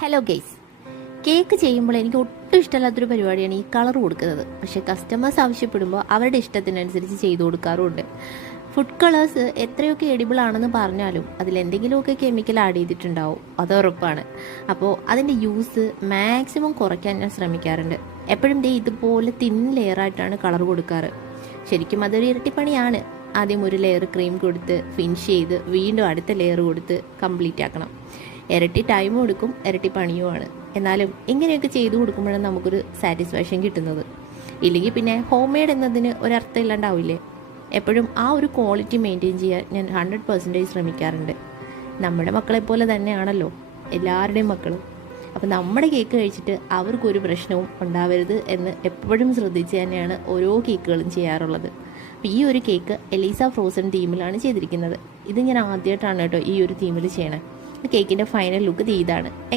Hello guys, cake ചെയ്യുമ്പോൾ എനിക്ക് ഒട്ടും ഇഷ്ടമല്ലാത്തൊരു പരിപാടിയാണ് ഈ കളർ കൊടുക്കുന്നത്. പക്ഷേ കസ്റ്റമേഴ്സ് ആവശ്യപ്പെടുമ്പോൾ അവരുടെ ഇഷ്ടത്തിനനുസരിച്ച് ചെയ്തു കൊടുക്കാറുമുണ്ട്. ഫുഡ് കളേഴ്സ് എത്രയൊക്കെ എഡിബിൾ ആണെന്ന് പറഞ്ഞാലും അതിലെന്തെങ്കിലുമൊക്കെ കെമിക്കൽ ആഡ് ചെയ്തിട്ടുണ്ടാവും, അത് ഉറപ്പാണ്. അപ്പോൾ അതിൻ്റെ യൂസ് മാക്സിമം കുറയ്ക്കാൻ ഞാൻ ശ്രമിക്കാറുണ്ട്. എപ്പോഴും ഇതുപോലെ തിൻ ലെയറായിട്ടാണ് കളർ കൊടുക്കാറ്. ശരിക്കും അതൊരു ഇരട്ടിപ്പണിയാണ്. ആദ്യം ഒരു ലെയർ ക്രീം കൊടുത്ത് ഫിനിഷ് ചെയ്ത് വീണ്ടും അടുത്ത ലെയർ കൊടുത്ത് കംപ്ലീറ്റ് ആക്കണം. ഇരട്ടി ടൈമും എടുക്കും, ഇരട്ടി പണിയുമാണ്. എന്നാലും ഇങ്ങനെയൊക്കെ ചെയ്തു കൊടുക്കുമ്പോഴാണ് നമുക്കൊരു സാറ്റിസ്ഫാക്ഷൻ കിട്ടുന്നത്. ഇല്ലെങ്കിൽ പിന്നെ ഹോം മെയ്ഡ് എന്നതിന് ഒരർത്ഥം ഇല്ലാണ്ടാവില്ലേ. എപ്പോഴും ആ ഒരു ക്വാളിറ്റി മെയിൻറ്റെയിൻ ചെയ്യാൻ ഞാൻ 100% ശ്രമിക്കാറുണ്ട്. നമ്മുടെ മക്കളെപ്പോലെ തന്നെയാണല്ലോ എല്ലാവരുടെയും മക്കളും. അപ്പോൾ നമ്മുടെ കേക്ക് കഴിച്ചിട്ട് അവർക്കൊരു പ്രശ്നവും ഉണ്ടാവരുത് എന്ന് എപ്പോഴും ശ്രദ്ധിച്ച് തന്നെയാണ് ഓരോ കേക്കുകളും ചെയ്യാറുള്ളത്. അപ്പോൾ ഈ ഒരു കേക്ക് എലീസ ഫ്രോസൺ തീമിലാണ് ചെയ്തിരിക്കുന്നത്. ഇത് ഞാൻ ആദ്യമായിട്ടാണ് കേട്ടോ ഈ ഒരു തീമിൽ ചെയ്യണേ. കേക്കിൻ്റെ ഫൈനൽ ലുക്ക് ഇതാണ്.